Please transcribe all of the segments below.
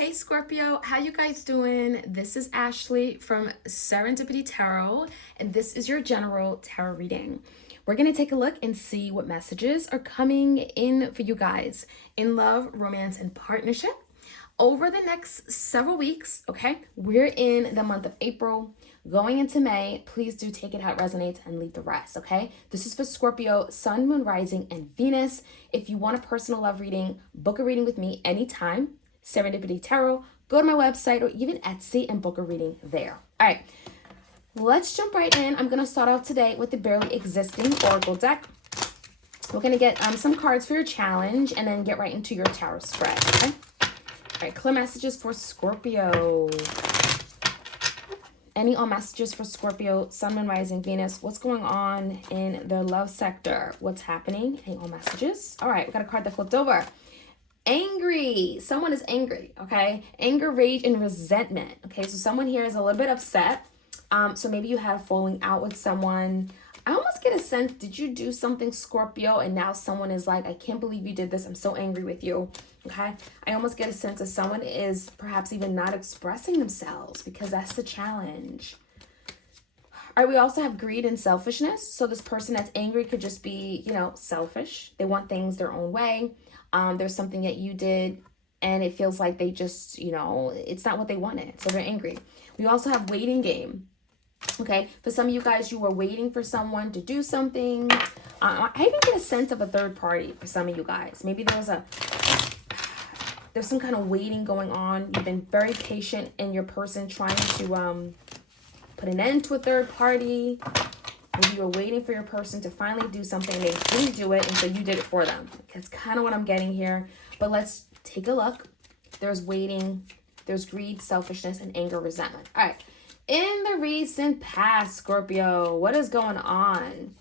Hey Scorpio, how you guys doing? This is Ashley from Serendipity Tarot, and this is your general tarot reading. We're going to take a look and see what messages are coming in for you guys in love, romance, and partnership over the next several weeks, okay? We're in the month of April, going into May. Please do take it how it resonates and leave the rest, okay? This is for Scorpio, Sun, Moon, Rising, and Venus. If you want a personal love reading, book a reading with me anytime. Serendipity Tarot, go to my website or even Etsy and book a reading there. All right, let's jump right in. I'm going to start off today with the barely existing Oracle deck. We're going to get some cards for your challenge and then get right into your tarot spread, okay? All right, clear messages for Scorpio. Any all messages for Scorpio, Sun, Moon, Rising, Venus? What's going on in their love sector? What's happening? Any all messages? All right, we got a card that flipped over. Angry. Someone is angry, okay? Anger, rage, and resentment, okay? So someone here is a little bit upset. So maybe you had a falling out with someone. I almost get a sense, did you do something, Scorpio, and now someone is like, I can't believe you did this. I'm so angry with you, okay? I almost get a sense that someone is perhaps even not expressing themselves because that's the challenge. All right, we also have greed and selfishness. So this person that's angry could just be, selfish. They want things their own way. There's something that you did and it feels like they just, it's not what they wanted. So they're angry. We also have waiting game. Okay. For some of you guys, you were waiting for someone to do something. I even get a sense of a third party for some of you guys. Maybe there's some kind of waiting going on. You've been very patient in your person trying to put an end to a third party. Maybe you were waiting for your person to finally do something. They didn't do it, and so you did it for them. That's kind of what I'm getting here. But let's take a look. There's waiting. There's greed, selfishness, and anger, resentment. All right. In the recent past, Scorpio, what is going on?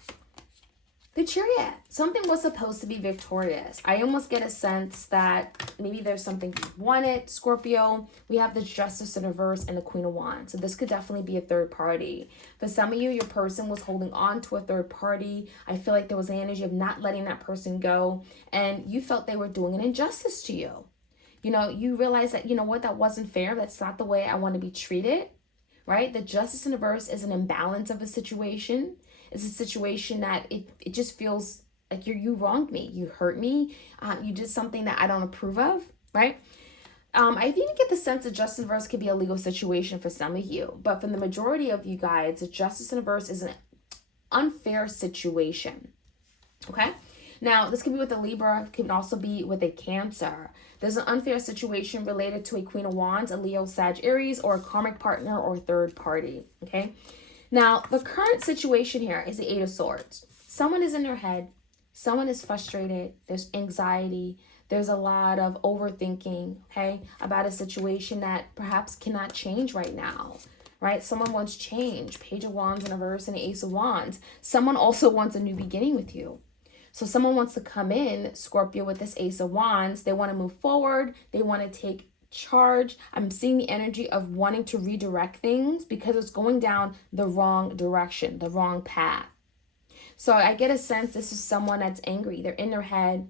The Chariot. Something was supposed to be victorious. I almost get a sense that maybe there's something you wanted, Scorpio. We have the Justice in reverse and the Queen of Wands. So this could definitely be a third party. For some of you, your person was holding on to a third party. I feel like there was the energy of not letting that person go. And you felt they were doing an injustice to you. You realize that, that wasn't fair. That's not the way I want to be treated, right? The Justice in reverse is an imbalance of a situation. It's a situation that it just feels like you wronged me. You hurt me. You did something that I don't approve of, right? I even get the sense that Justice in reverse could be a legal situation for some of you. But for the majority of you guys, the Justice in reverse is an unfair situation, okay? Now, this could be with a Libra. It can also be with a Cancer. There's an unfair situation related to a Queen of Wands, a Leo, Sag, Aries, or a karmic partner or third party, okay? Now, the current situation here is the Eight of Swords. Someone is in their head. Someone is frustrated. There's anxiety. There's a lot of overthinking, okay, about a situation that perhaps cannot change right now, right? Someone wants change. Page of Wands in reverse and the Ace of Wands. Someone also wants a new beginning with you. So someone wants to come in, Scorpio, with this Ace of Wands. They want to move forward. They want to take charge. I'm seeing the energy of wanting to redirect things because it's going down the wrong direction, the wrong path. So I get a sense this is someone that's angry. They're in their head,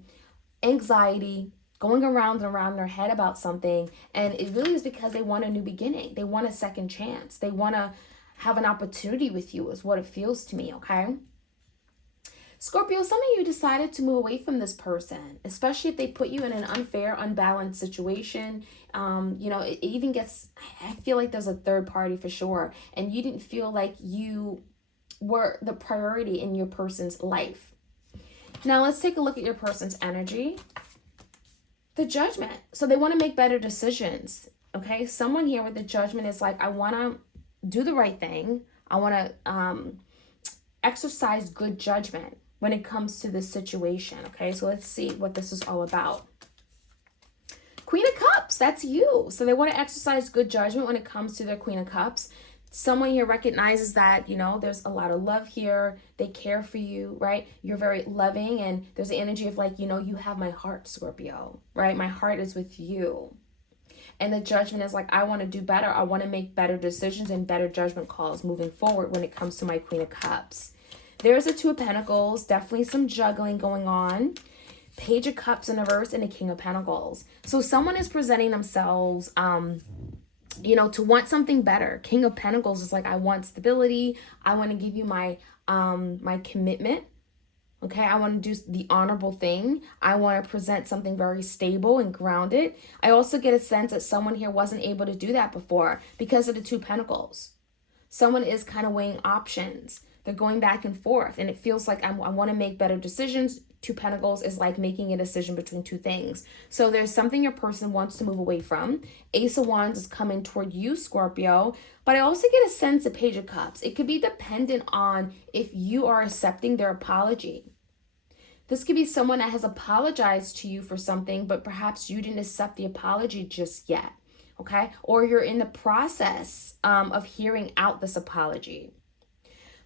anxiety, going around and around their head about something. And it really is because they want a new beginning. They want a second chance. They want to have an opportunity with you is what it feels to me, okay? Scorpio, some of you decided to move away from this person, especially if they put you in an unfair, unbalanced situation. It even gets, I feel like there's a third party for sure. And you didn't feel like you were the priority in your person's life. Now, let's take a look at your person's energy. The Judgment. So they want to make better decisions, okay? Someone here with the Judgment is like, I want to do the right thing. I want to exercise good judgment when it comes to this situation, okay? So let's see what this is all about. Queen of Cups, that's you. So they want to exercise good judgment when it comes to their Queen of Cups. Someone here recognizes that, there's a lot of love here. They care for you, right? You're very loving, and there's the energy of like, you have my heart, Scorpio, right? My heart is with you. And the Judgment is like, I want to do better. I want to make better decisions and better judgment calls moving forward when it comes to my Queen of Cups. There's a Two of Pentacles, definitely some juggling going on. Page of Cups in reverse and a King of Pentacles. So someone is presenting themselves, you know, to want something better. King of Pentacles is like, I want stability. I want to give you my commitment. Okay, I want to do the honorable thing. I want to present something very stable and grounded. I also get a sense that someone here wasn't able to do that before because of the Two Pentacles. Someone is kind of weighing options. They're going back and forth, and it feels like I want to make better decisions. Two Pentacles is like making a decision between two things. So there's something your person wants to move away from. Ace of Wands is coming toward you, Scorpio. But I also get a sense of Page of Cups. It could be dependent on if you are accepting their apology. This could be someone that has apologized to you for something, but perhaps you didn't accept the apology just yet. Okay? Or you're in the process of hearing out this apology.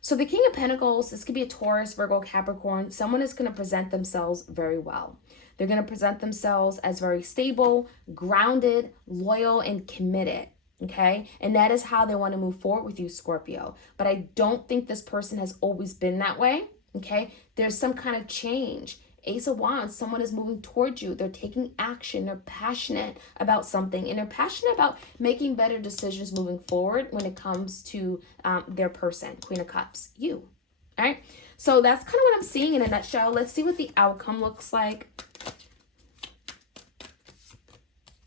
So the King of Pentacles, this could be a Taurus, Virgo, Capricorn. Someone is going to present themselves very well. They're going to present themselves as very stable, grounded, loyal, and committed. Okay? And that is how they want to move forward with you, Scorpio. But I don't think this person has always been that way. Okay? There's some kind of change. Ace of Wands, someone is moving towards you. They're taking action. They're passionate about something. And they're passionate about making better decisions moving forward when it comes to their person. Queen of Cups, you. All right? So that's kind of what I'm seeing in a nutshell. Let's see what the outcome looks like.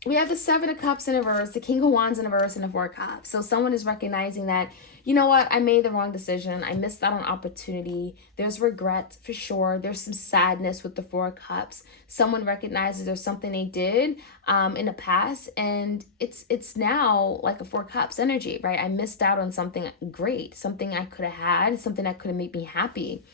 We have the Seven of Cups in reverse, the King of Wands in reverse, and the Four of Cups. So someone is recognizing that, you know what, I made the wrong decision. I missed out on opportunity. There's regret for sure. There's some sadness with the Four of Cups. Someone recognizes there's something they did in the past, and it's now like a Four of Cups energy, right? I missed out on something great, something I could have had, something that could have made me happy.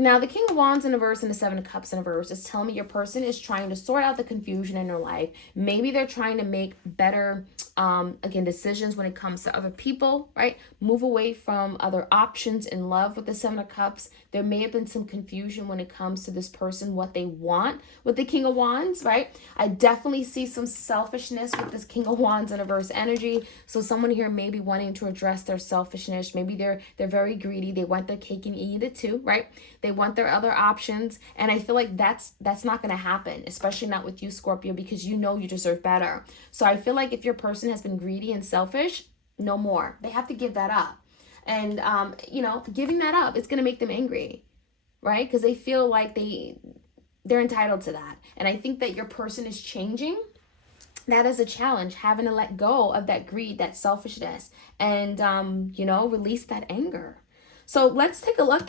Now, the King of Wands in reverse and the Seven of Cups in reverse is telling me your person is trying to sort out the confusion in their life. Maybe they're trying to make better, again, decisions when it comes to other people, right? Move away from other options in love with the Seven of Cups. There may have been some confusion when it comes to this person, what they want with the King of Wands, right? I definitely see some selfishness with this King of Wands in reverse energy. So someone here may be wanting to address their selfishness. Maybe they're very greedy. They want their cake and eat it too, right? They want their other options. And I feel like that's not going to happen, especially not with you, Scorpio, because you know you deserve better. So I feel like if your person has been greedy and selfish, no more. They have to give that up. And, you know, giving that up, it's going to make them angry, right? Because they feel like they're entitled to that. And I think that your person is changing. That is a challenge, having to let go of that greed, that selfishness, and, you know, release that anger. So let's take a look.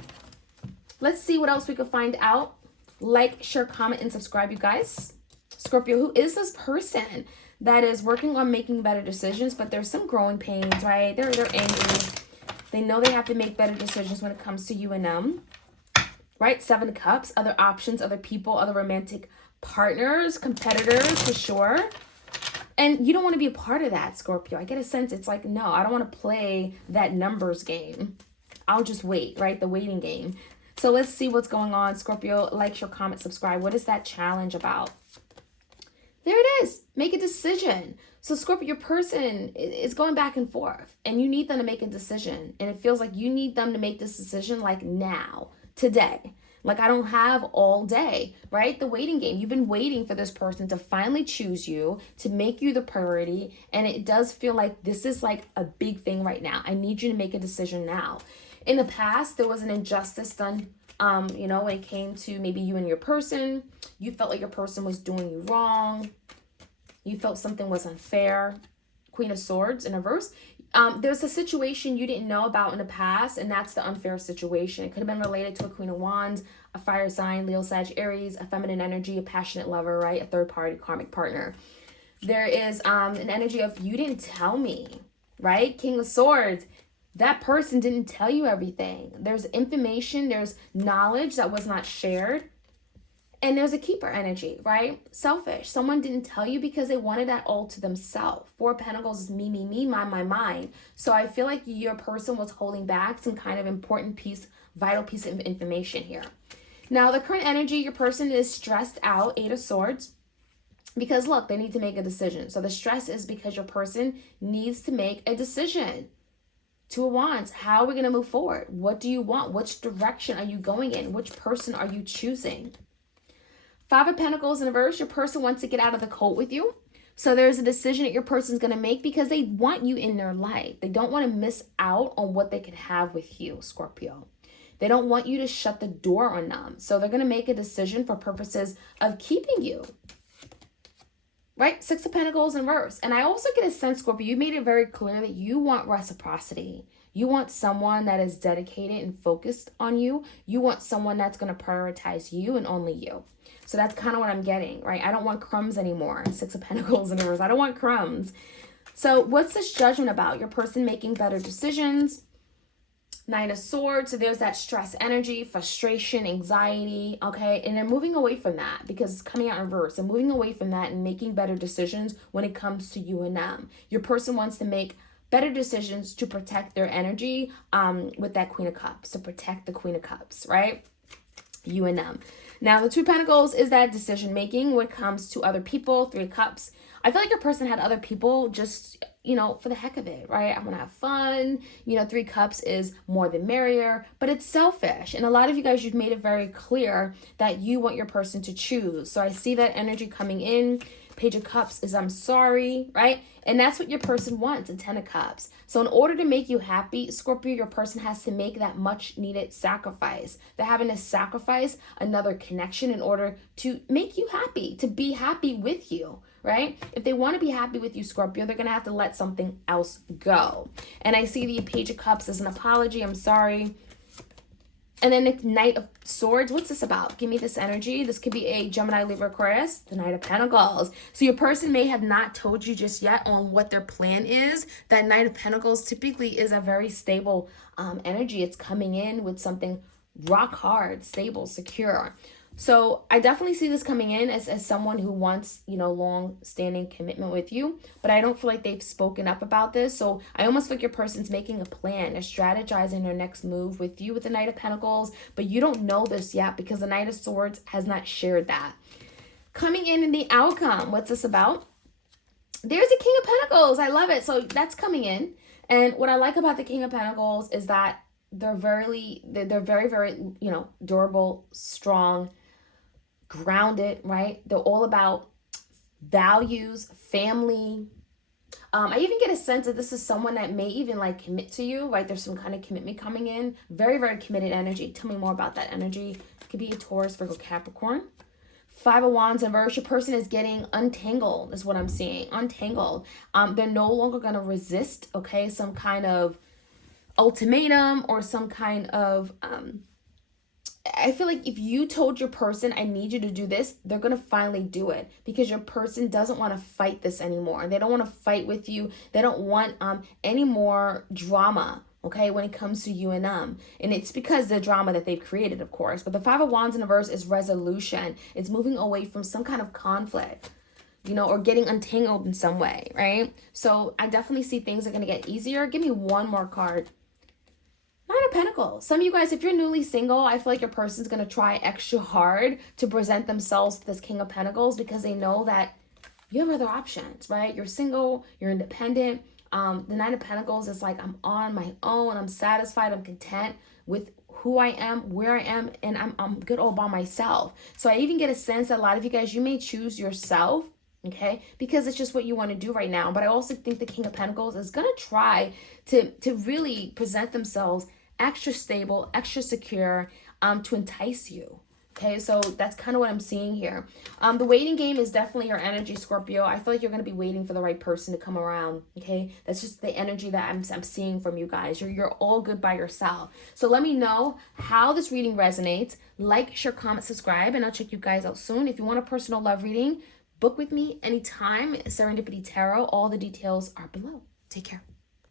Let's see what else we could find out. Like, share, comment, and subscribe, you guys. Scorpio, who is this person that is working on making better decisions, but there's some growing pains, right? They're angry. They know they have to make better decisions when it comes to you and them, right? Seven of Cups, other options, other people, other romantic partners, competitors for sure. And you don't want to be a part of that, Scorpio. I get a sense it's like, no, I don't want to play that numbers game. I'll just wait, right? The waiting game. So let's see what's going on. Scorpio, like, share, comment, subscribe. What is that challenge about? There it is. Make a decision. So Scorpio, your person is going back and forth, and you need them to make a decision. And it feels like you need them to make this decision like now, today. Like, I don't have all day, right? The waiting game. You've been waiting for this person to finally choose you, to make you the priority. And it does feel like this is like a big thing right now. I need you to make a decision now. In the past, there was an injustice done, you know, when it came to maybe you and your person. You felt like your person was doing you wrong. You felt something was unfair. Queen of Swords in reverse. There's a situation you didn't know about in the past, and that's the unfair situation. It could have been related to a Queen of Wands, a fire sign, Leo, Sag, Aries, a feminine energy, a passionate lover, right? A third party karmic partner. There is an energy of you didn't tell me, right? King of Swords. That person didn't tell you everything. There's information, there's knowledge that was not shared. And there's a keeper energy, right? Selfish. Someone didn't tell you because they wanted that all to themselves. Four of Pentacles is me, mine. So I feel like your person was holding back some kind of important piece, vital piece of information here. Now, the current energy, your person is stressed out, Eight of Swords. Because look, they need to make a decision. So the stress is because your person needs to make a decision. Two of Wands, how are we going to move forward? What do you want? Which direction are you going in? Which person are you choosing? Five of Pentacles in reverse, your person wants to get out of the cult with you. So there's a decision that your person's going to make because they want you in their life. They don't want to miss out on what they could have with you, Scorpio. They don't want you to shut the door on them. So they're going to make a decision for purposes of keeping you. Right? Six of Pentacles in reverse. And I also get a sense, Scorpio, you made it very clear that you want reciprocity. You want someone that is dedicated and focused on you. You want someone that's going to prioritize you and only you. So that's kind of what I'm getting, right? I don't want crumbs anymore. Six of Pentacles in reverse. I don't want crumbs. So what's this Judgment about? Your person making better decisions. Nine of Swords. So there's that stress energy, frustration, anxiety, okay? And they're moving away from that because it's coming out in reverse. And moving away from that and making better decisions when it comes to you and them. Your person wants to make better decisions to protect their energy with that Queen of Cups. To protect the Queen of Cups, right? You and them. Now, the Two of Pentacles is that decision making when it comes to other people. Three of Cups. I feel like your person had other people just, you know, for the heck of it, right? I want to have fun. You know, Three Cups is more than merrier, but it's selfish. And a lot of you guys, you've made it very clear that you want your person to choose. So I see that energy coming in. Page of Cups is I'm sorry, right? And that's what your person wants, a Ten of Cups. So in order to make you happy, Scorpio, your person has to make that much needed sacrifice. They're having to sacrifice another connection in order to make you happy, to be happy with you, right? If they want to be happy with you, Scorpio, they're going to have to let something else go. And I see the Page of Cups as an apology. I'm sorry. And then the Knight of Swords, what's this about? Give me this energy. This could be a Gemini, Libra, Aquarius, the Knight of Pentacles. So your person may have not told you just yet on what their plan is. That Knight of Pentacles typically is a very stable energy. It's coming in with something rock hard, stable, secure. So I definitely see this coming in as someone who wants, you know, long-standing commitment with you. But I don't feel like they've spoken up about this. So I almost feel like your person's making a plan. They're strategizing their next move with you with the Knight of Pentacles. But you don't know this yet because the Knight of Swords has not shared that. Coming in the outcome, what's this about? There's a King of Pentacles. I love it. So that's coming in. And what I like about the King of Pentacles is that they're very, you know, durable, strong, grounded, right? They're all about values, family. I even get a sense that this is someone that may even like commit to you, right? There's some kind of commitment coming in. Very, very committed energy. Tell me more about that energy. It could be a Taurus, Virgo, Capricorn. Five of Wands in reverse. Your person is getting untangled is what I'm seeing. Untangled. They're no longer going to resist, okay, some kind of ultimatum or some kind of I feel like if you told your person, I need you to do this, they're going to finally do it because your person doesn't want to fight this anymore. They don't want to fight with you. They don't want any more drama, okay, when it comes to you and them. And it's because the drama that they've created, of course. But the Five of Wands in reverse is resolution. It's moving away from some kind of conflict, you know, or getting untangled in some way, right? So I definitely see things are going to get easier. Give me one more card. Nine of Pentacles. Some of you guys, if you're newly single, I feel like your person's going to try extra hard to present themselves with this King of Pentacles because they know that you have other options, right? You're single, you're independent. The Nine of Pentacles is like, I'm on my own. I'm satisfied. I'm content with who I am, where I am, and I'm good all by myself. So I even get a sense that a lot of you guys, you may choose yourself, okay, because it's just what you want to do right now. But I also think the King of Pentacles is going to try to really present themselves extra stable, extra secure, to entice you. Okay, so that's kind of what I'm seeing here. The waiting game is definitely your energy, Scorpio. I feel like you're going to be waiting for the right person to come around. Okay, that's just the energy that I'm seeing from you guys. You're all good by yourself. So let me know how this reading resonates. Like, share, comment, subscribe, and I'll check you guys out soon. If you want a personal love reading, book with me anytime. Serendipity Tarot. All the details are below. Take care.